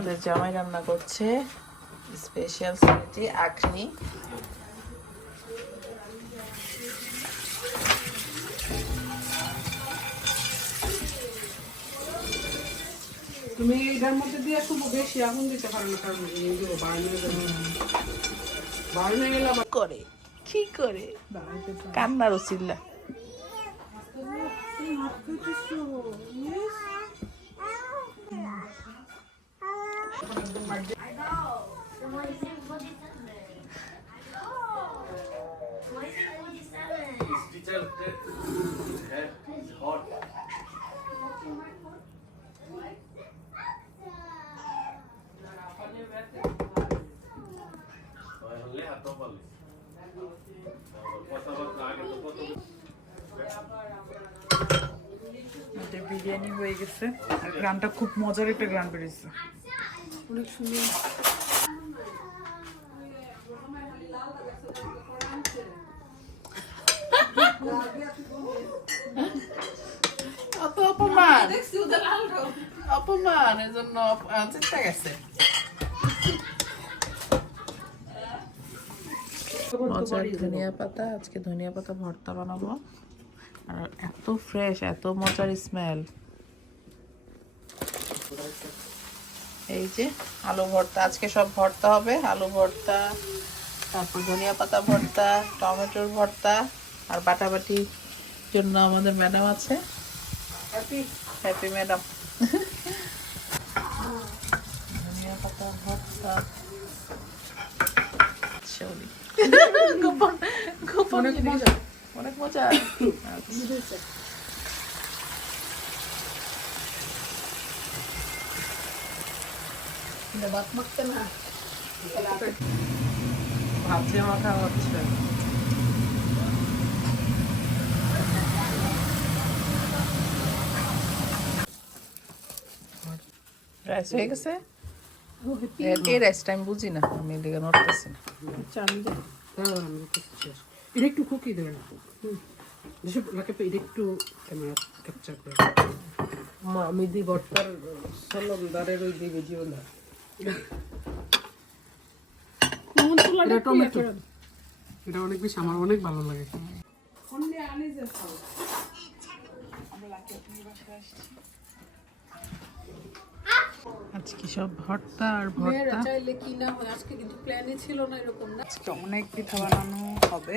আমাদের জামাই রান্না করছে। স্পেশাল স্যালাডি আখনি। তুমি এটার মধ্যে দিয়ে শুভ বেশি আগুন দিতে পারো না কারণ বাড়ি গেলে। করে? কি করে? কান্নার চিল্লা বিরিয়ানি হয়ে গেছে। আর গ্রানটা খুব মজার একটা গ্রান বেরিয়েছে। অনেক সুন্দর। অত অপমান। অপমান এর জন্য চিন্তা গেছে। ধনিয়া পাতা আজকে ধনিয়া পাতা ভর্তা বানাবো। আর এত ফ্রেশ এত মজার স্মেল এই যে আলু ভর্তা। আজকে সব ভর্তা হবে। আলু ভর্তা তারপর ধনিয়া পাতা ভর্তা টমেটোর ভর্তা আর বাটাবাটির জন্য আমাদের ম্যাডাম আছে। হ্যাপি। ম্যাডাম। ধনিয়া পাতা ভর্তা। গোপন গোপন অনেক মজা। অনেক মজা। ভাত মাখতে না। ভাত দিয়ে মাখা হচ্ছে রাইস হয়ে গেছে? এই রাইসটা আমি বুঝি না আমি এদিকে নড়তেছি না। শেষ। এটা একটু কুকি দেবেন যেসব লাগে এটা একটু ক্যামেরা ক্যাপচার করে। মা আমি দি ভর্তার সলম দারের ওই দিও না এটা টমেটো। এটা অনেক বেশি আমার অনেক ভালো লাগে আজকে সব ভর্তা আর ভর্তা। চাইলে কি না হয় আজকে কিন্তু প্ল্যানই ছিল না এরকম না। আজকে অনেক পিঠা বানানো হবে।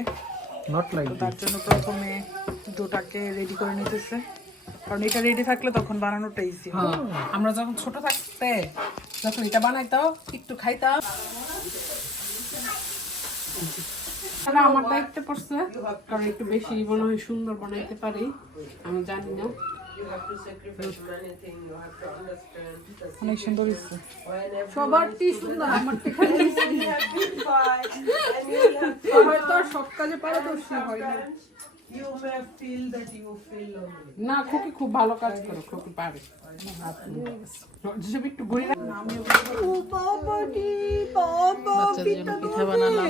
নট লাইক তার জন্য প্রথমে দুটাকে রেডি করে নিতেছে। কারণ এটা রেডি থাকলে তখন বানানোটা ইজি হবে আমরা যখন ছোট থাকতে যখন এটা বানাইতাম একটু খাইতাম। আমার দায়িত্বে পড়ছে কারণ একটু বেশি মনে হয় সুন্দর বানাইতে পারি আমি জানি না। অনেক হচ্ছে আমার সব কাজে পারদর্শী হয় না। You may feel that you feel lonely. না খুকি খুব ভালো কাজ করো খুকি পারে। একটু ঘুরে বাচ্চাদের জন্য পিঠা বানালাম।